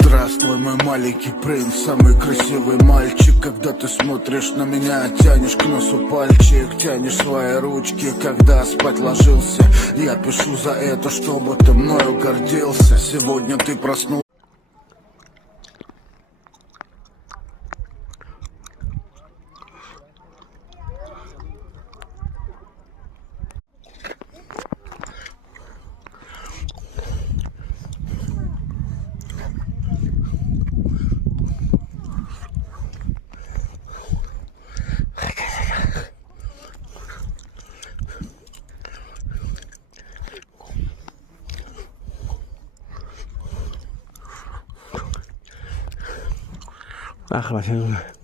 Здравствуй, мой маленький принц, самый красивый мальчик. Когда ты смотришь на меня, тянешь к носу пальчик, тянешь свои ручки. Когда спать ложился, я пишу за это, чтобы ты мною гордился. Сегодня ты проснулся. Ах, Вася.